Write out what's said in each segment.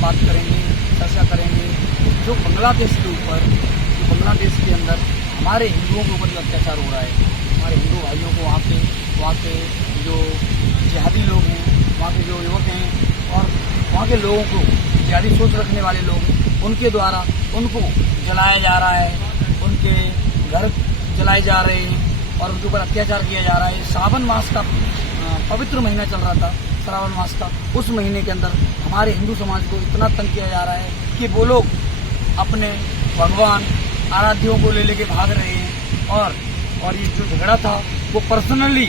हम बात करेंगे, चर्चा करेंगे जो बांग्लादेश के ऊपर, जो बांग्लादेश के अंदर हमारे हिंदुओं के ऊपर जो अत्याचार हो रहा है, हमारे हिंदू भाइयों को वहाँ के जो जिहादी लोग हैं, वहाँ के जो युवक हैं और वहाँ के लोगों को, जिहादी सोच रखने वाले लोग, उनके द्वारा उनको जलाया जा रहा है, उनके घर जलाए जा रहे हैं और उनके ऊपर अत्याचार किया जा रहा है। श्रावण मास का पवित्र महीना चल रहा था, श्रावण मास का, उस महीने के अंदर हमारे हिंदू समाज को इतना तंग किया जा रहा है कि वो लोग अपने भगवान आराध्यों को ले लेके भाग रहे हैं। और ये जो झगड़ा था वो पर्सनली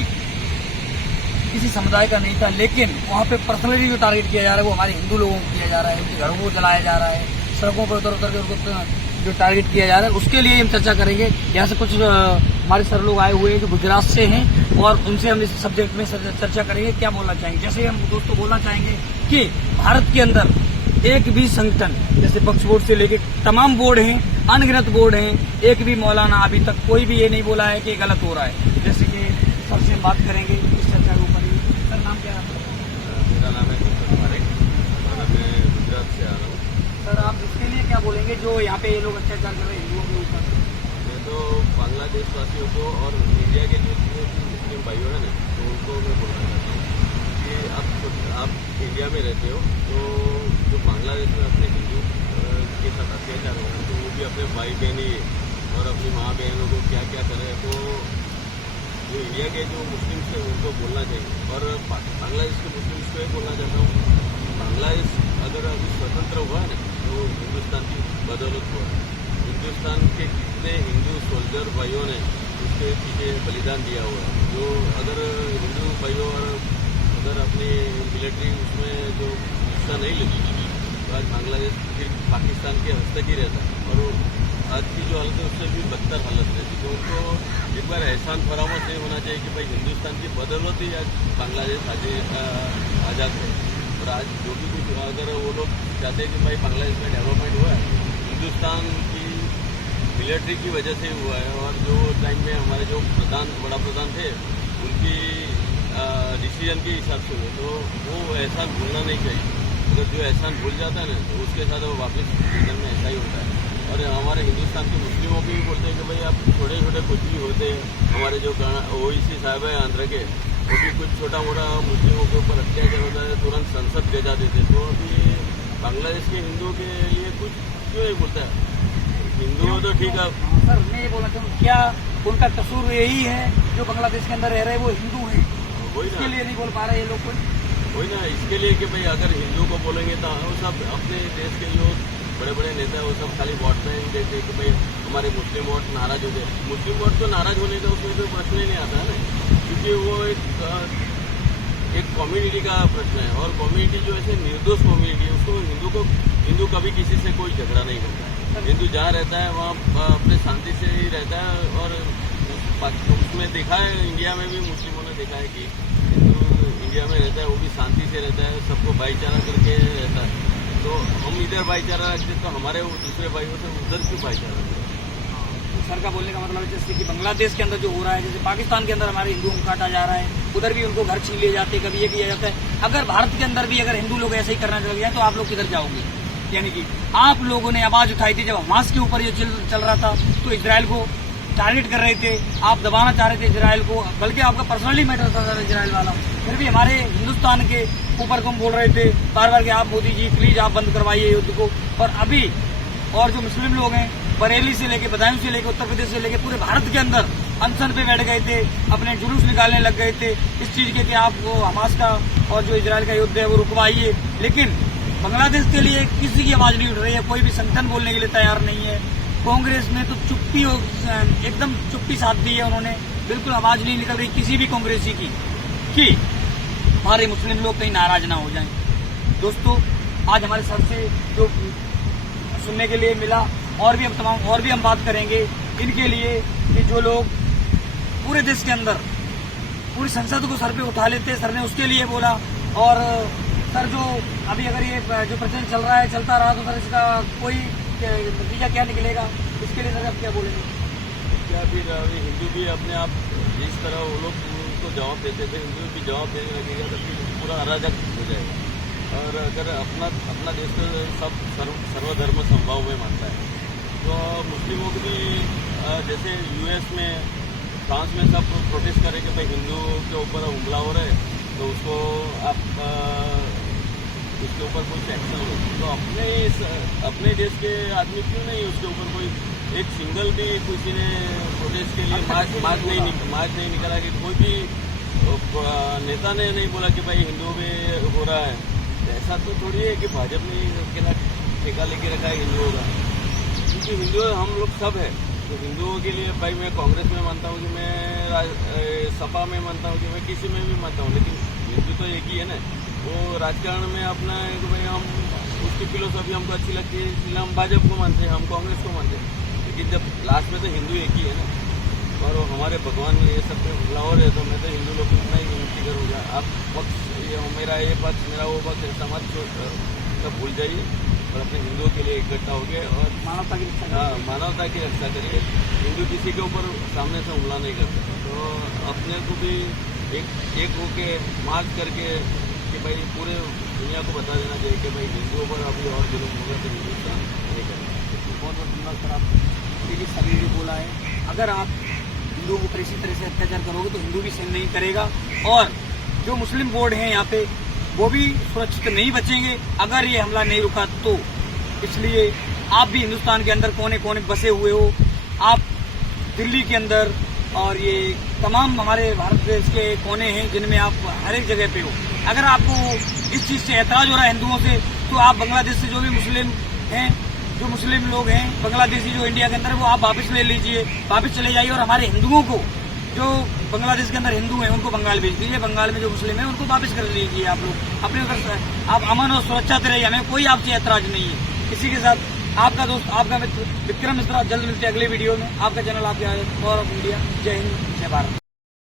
किसी समुदाय का नहीं था, लेकिन वहाँ पे पर्सनली जो टारगेट किया जा रहा है वो हमारे हिंदू लोगों को किया जा रहा है, उनके घरों को जलाया जा रहा है, सड़कों पर उतर के उनको जो टारगेट किया जा रहा है, उसके लिए हम चर्चा करेंगे। यहाँ से कुछ हमारे सर लोग आए हुए हैं जो गुजरात से हैं और उनसे हम इस सब्जेक्ट में चर्चा करेंगे। क्या बोलना चाहेंगे? जैसे हम दोस्तों बोलना चाहेंगे कि भारत के अंदर एक भी संगठन, जैसे पक्ष बोर्ड से लेके तमाम बोर्ड हैं, अनगिनत बोर्ड हैं, एक भी मौलाना अभी तक कोई भी ये नहीं बोला है कि गलत हो रहा है। जैसे कि सर से हम बात करेंगे इस चर्चा के ऊपर। सर नाम क्या है? मेरा नाम है और मैं गुजरात से आ रहा हूँ। सर आप इसके लिए क्या बोलेंगे जो यहाँ पे ये लोग अत्याचार कर रहे हैं हिंदुओं के ऊपर? मैं तो बांग्लादेश वासियों को और इंडिया के जो मुस्लिम भाइयों हैं ना, तो उनको मैं बोलना चाहता हूँ कि आप इंडिया में रहते हो, तो जो बांग्लादेश में अपने हिंदू के साथ अत्याचार हो रहा है, तो वो भी अपने भाई बहनी और अपनी माँ बहनों को क्या क्या कर रहे हैं, तो जो इंडिया के जो मुस्लिम्स हैं उनको बोलना चाहिए। और बांग्लादेश के मुस्लिम्स को ये बोलना चाहता हूँ, बांग्लादेश अगर अभी स्वतंत्र हुआ है ना, तो हिंदुस्तान की बदौलत हुआ है। हिंदुस्तान के कितने हिंदू सोल्जर भाइयों ने उसके पीछे बलिदान दिया हुआ है। जो अगर हिंदू भाइयों अगर अपनी मिलिट्री उसमें जो हिस्सा नहीं लेती तो आज बांग्लादेश फिर पाकिस्तान के हस्तक ही रहता, और आज की जो हालत है उससे भी बदतर हालत रहती। तो उनको एक बार एहसान फरामत नहीं होना चाहिए कि भाई हिंदुस्तान की बदौलत ही आज बांग्लादेश आज़ाद है। और आज जो भी कुछ अगर वो लोग चाहते हैं कि भाई बांग्लादेश में डेवलपमेंट हुआ है, हिंदुस्तान की मिलिट्री की वजह से हुआ है। और जो टाइम में हमारे जो बड़ा प्रधान थे उनकी डिसीजन के हिसाब से हुए, तो वो एहसान भूलना नहीं चाहिए। अगर जो एहसान भूल जाता है ना, तो उसके साथ वो वापस जीवन में ऐसा ही होता है। और हमारे हिंदुस्तान के मुस्लिमों को भी बोलते हैं कि भाई आप छोटे छोटे कुछ भी होते हैं, हमारे जो ओवैसी साहब है आंध्र के, वो भी कुछ छोटा मोटा मुस्लिमों के ऊपर अत्याचार होता है तुरंत संसद भेजा देते। तो अभी बांग्लादेश के हिंदुओं के लिए कुछ क्यों नहीं बोलता है? हिंदू तो ठीक है। सर मैं ये बोलना चाहूँ, क्या उनका कसूर यही है जो बांग्लादेश के अंदर रह रहे वो हिंदू हैं, इसके लिए नहीं बोल पा रहे ये लोग? वही ना, इसके लिए कि भाई अगर हिंदू को बोलेंगे तो वो सब अपने देश के जो बड़े बड़े नेता है वो सब खाली वोट में ही देते कि भाई हमारे मुस्लिम वोट नाराज हो गए। मुस्लिम वोट तो नाराज होने का उसमें कोई प्रश्न ही नहीं आता है ना, क्योंकि वो एक कम्युनिटी का प्रश्न है। और कम्युनिटी जो ऐसे निर्दोष कम्युनिटी है, उसको हिंदू कभी किसी से कोई झगड़ा नहीं करता है। हिंदू जहाँ रहता है वहाँ अपने शांति से ही रहता है। और उसमें देखा है, इंडिया में भी मुस्लिमों ने देखा है कि हिंदू इंडिया में रहता है वो भी शांति से रहता है, सबको भाईचारा करके रहता है। तो हम इधर भाईचारा रखते तो हमारे दूसरे भाइयों से उधर क्यों भाईचारा रखते? सर का बोलने का मतलब जैसे कि बांग्लादेश के अंदर जो हो रहा है, जैसे पाकिस्तान के अंदर हमारे हिंदुओं को काटा जा रहा है, उधर भी उनको घर छीन लिए जाते हैं, कभी ये किया जाता है। अगर भारत के अंदर भी अगर हिंदू लोग ऐसे ही करना लग जाए तो आप लोग किधर जाओगे? यानी कि आप लोगों ने आवाज उठाई थी जब हमास के ऊपर ये चल रहा था, तो इजराइल को टारगेट कर रहे थे, आप दबाना चाह रहे थे इजराइल को, बल्कि आपका पर्सनली मैटर था इजराइल वाला। फिर भी हमारे हिंदुस्तान के ऊपर को बोल रहे थे बार बार कि आप मोदी जी प्लीज आप बंद करवाइए युद्ध को। और अभी और जो मुस्लिम लोग हैं बरेली से लेके, बदायूं से लेके, उत्तर प्रदेश से लेके पूरे भारत के अंदर अनशन पे बैठ गए थे, अपने जुलूस निकालने लग गए थे इस चीज के कि आप वो हमास का और जो इजराइल का युद्ध है वो रुकवाइए। लेकिन बांग्लादेश के लिए किसी की आवाज नहीं उठ रही है, कोई भी संगठन बोलने के लिए तैयार नहीं है। कांग्रेस ने तो एकदम चुप्पी साध दी है, उन्होंने बिल्कुल आवाज नहीं निकल रही किसी भी कांग्रेसी की कि हमारे मुस्लिम लोग कहीं नाराज ना हो जाएं। दोस्तों आज हमारे सर से जो सुनने के लिए मिला, और भी हम बात करेंगे इनके लिए कि जो लोग पूरे देश के अंदर पूरी संसद को सर पे उठा लेते, सर ने उसके लिए बोला। और सर जो अभी अगर ये जो प्रचलन चल रहा है चलता रहा तो सर इसका कोई नतीजा क्या निकलेगा, इसके लिए सर आप क्या बोलेंगे? क्या भी हिंदू भी अपने आप जिस तरह वो लोग उनको जवाब देते थे, हिंदू भी जवाब देने लगेगा तो फिर पूरा अराजक हो जाएगा। और अगर अपना देश तो सब सर्वधर्म संभाव में मानता है, तो मुस्लिमों को भी जैसे यूएस में, फ्रांस में सब प्रोटेस्ट करें कि भाई हिंदू के ऊपर हमला हो रहा है, तो उसको आप उसके ऊपर कुछ एक्शन लो। तो अपने देश के आदमी क्यों नहीं उसके ऊपर कोई एक सिंगल भी किसी ने प्रोटेस्ट के लिए मार्च नहीं निकाला कि कोई भी नेता ने नहीं बोला कि भाई हिंदू में हो रहा है। ऐसा तो थोड़ी है कि भाजपा ने अकेला ठेका लेके रखा है हिंदुओं का, क्योंकि हिंदू हम लोग सब है। तो हिंदुओं के लिए भाई मैं कांग्रेस में मानता हूँ कि मैं सपा में मानता हूँ कि मैं किसी में भी मानता हूँ, लेकिन हिंदू तो एक ही है ना। वो राजकारण में अपना है कि भाई हम उसकी फिलोसॉफी हमको अच्छी लगती है इसलिए हम भाजपा को मानते हैं, हम कांग्रेस को मानते हैं, लेकिन जब लास्ट में तो हिंदू एक ही है ना। और हमारे भगवान में ये सब पे हमला हो रहे तो मैं तो हिंदू लोग को नहीं विनती करूँगा, आप पक्ष मेरा ये पक्ष मेरा वो पक्ष ऐसा मत सब भूल जाइए और अपने हिंदुओं के लिए इकट्ठा हो गए और मानवता की रक्षा मानवता की रक्षा करिए। हिंदू किसी के ऊपर सामने से हमला नहीं करते, तो अपने को भी एक होके मार्च करके कि भाई पूरे दुनिया को बता देना चाहिए कि भाई हिंदुओं पर अभी और जुल्म होगा तो हिंदुस्तान नहीं करेगा। बहुत बहुत धन्यवाद सर। आप देखिए सभी ने बोला है अगर आप हिंदुओं को इसी तरह से अत्याचार करोगे तो हिंदू भी सहन नहीं करेगा, और जो मुस्लिम बोर्ड हैं यहाँ पे वो भी सुरक्षित नहीं बचेंगे अगर ये हमला नहीं रुका तो। इसलिए आप भी हिंदुस्तान के अंदर कोने कोने बसे हुए हो, आप दिल्ली के अंदर और ये तमाम हमारे भारत देश के कोने हैं जिनमें आप हर एक जगह पे हो। अगर आपको इस चीज़ से ऐतराज हो रहा है हिंदुओं से, तो आप बांग्लादेश से जो भी मुस्लिम हैं, जो मुस्लिम लोग हैं बांग्लादेशी जो इंडिया के अंदर, वो आप वापस ले लीजिए, वापस चले जाइए। और हमारे हिंदुओं को जो बांग्लादेश के अंदर हिंदू हैं उनको बंगाल भेज दीजिए, बंगाल में जो मुस्लिम हैं उनको वापस कर लीजिए। आप लोग अपने उधर आप अमन और सुरक्षित रहिए, हमें कोई आपसे ऐतराज नहीं है। इसी के साथ आपका दोस्त आपका मित्र विक्रम मिश्रा, जल्द मिलते हैं अगले वीडियो में। आपका चैनल आपके गौरव मीडिया। जय हिंद, जय भारत।